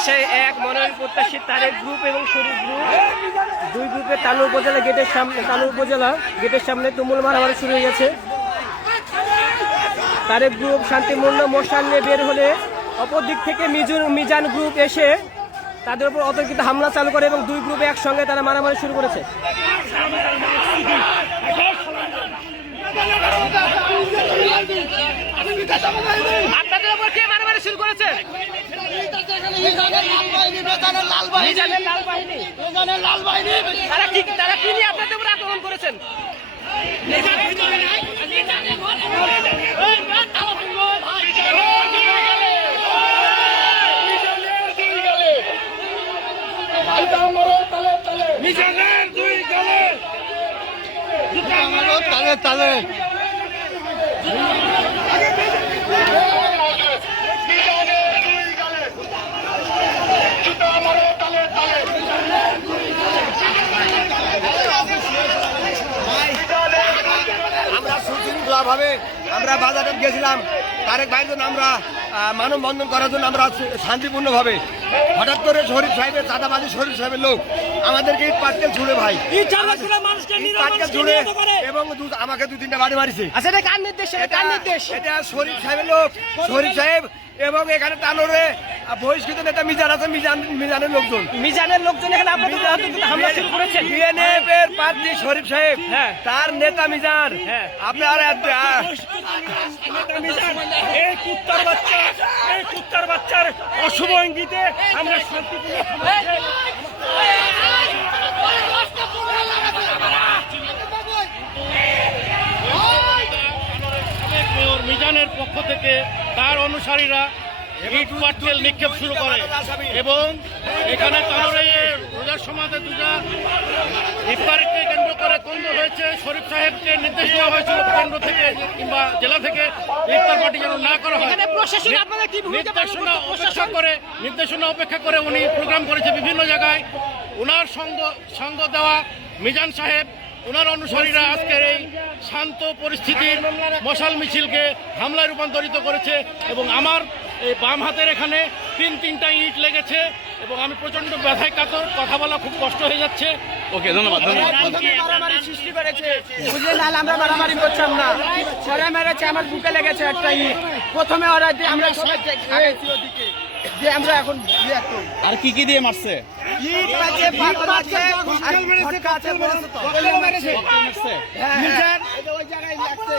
রাজশাহী এক মনোনয়ন প্রত্যাশী তারেক গ্রুপ এবং শরীফ গ্রুপ দুই গ্রুপে তালু উপজেলা গেটের সামনে তুমুল মারামারি শুরু হয়ে গেছে। তারেক গ্রুপ শান্তিপূর্ণ মোর্চার নিয়ে বের হলে অপর দিক থেকে মিজান গ্রুপ এসে তাদের উপর অতর্কিত হামলা চালু করে এবং দুই গ্রুপে একসঙ্গে তারা মারামারি শুরু করেছে। আপনাদের উপর কে মারামারি শুরু করেছে? তারা কি নিয়ে আপনাদের উপর আক্রমণ করেছেন? তালে ভাবে আমরা বাজারে গেছিলাম তারেক ভাইয়ের জন্য, আমরা মানববন্ধন করার জন্য আমরা শান্তিপূর্ণভাবে। হঠাৎ করে শরীফ সাহেবের চাঁদাবাজি শরীফ সাহেবের লোক আমাদেরকে ইট পাটকেল ছুড়ে ভাই পাটকেল ছুড়ে এবং আমাকে 2-3টা বাড়ি মারিছে। এটা কার নির্দেশ? এটা শরীফ সাহেবের লোক, শরীফ সাহেব এবং এখানে তানোরে বহিষ্কৃত নেতা মিজান আছে, মিজানের লোকজন এখানে আপনাদের হামলা শুরু করেছেন। বিএনএফ এর প্রার্থী শরীফ সাহেব, তার নেতা মিজান। আপনার এই কুত্তার বাচ্চার অশুভ ইঙ্গিতে আমরা শান্তিপূর্ণ মিজানের পক্ষ থেকে তার অনুসারীরা ইট পাটকেল নিক্ষেপ শুরু করে এবং এখানে রোজার সমাজে দুটা ইফতারিকে কেন্দ্র করে দ্বন্দ্ব হয়েছে। শরীফ সাহেবকে নির্দেশ দেওয়া হয়েছিল কেন্দ্র থেকে কিংবা জেলা থেকে ইফতার পার্টি যেন না করা হয়। নির্দেশনা অপেক্ষা করে উনি প্রোগ্রাম করেছে বিভিন্ন জায়গায়। ওনার সঙ্গ দেওয়া মিজান সাহেব, ওনার অনুসারীরা আজকের এই শান্ত পরিস্থিতির মশাল মিছিলকে হামলায় রূপান্তরিত করেছে এবং আমার এই বাম হাতের এখানে 3টা ইট লেগেছে এবং আমি প্রচন্ড ব্যথায় কাতর, কথা বলা খুব কষ্ট হয়ে যাচ্ছে। ওকে, ধন্যবাদ। মারামারি সৃষ্টি করেছে, বুঝলেন না? আমরা মারামারি করছিলাম না, সরে মেরেছে, আমার বুকে লেগেছে একটা ইট। প্রথমে ওরা দিয়ে আমরা সবাই ওদিকে দিয়ে আমরা এখন আর কি দিয়ে মারছে? ইট মারছে, পাথর মারছে, আর ফটকা আছে মেরেছে। ওই জায়গায় লাগছে।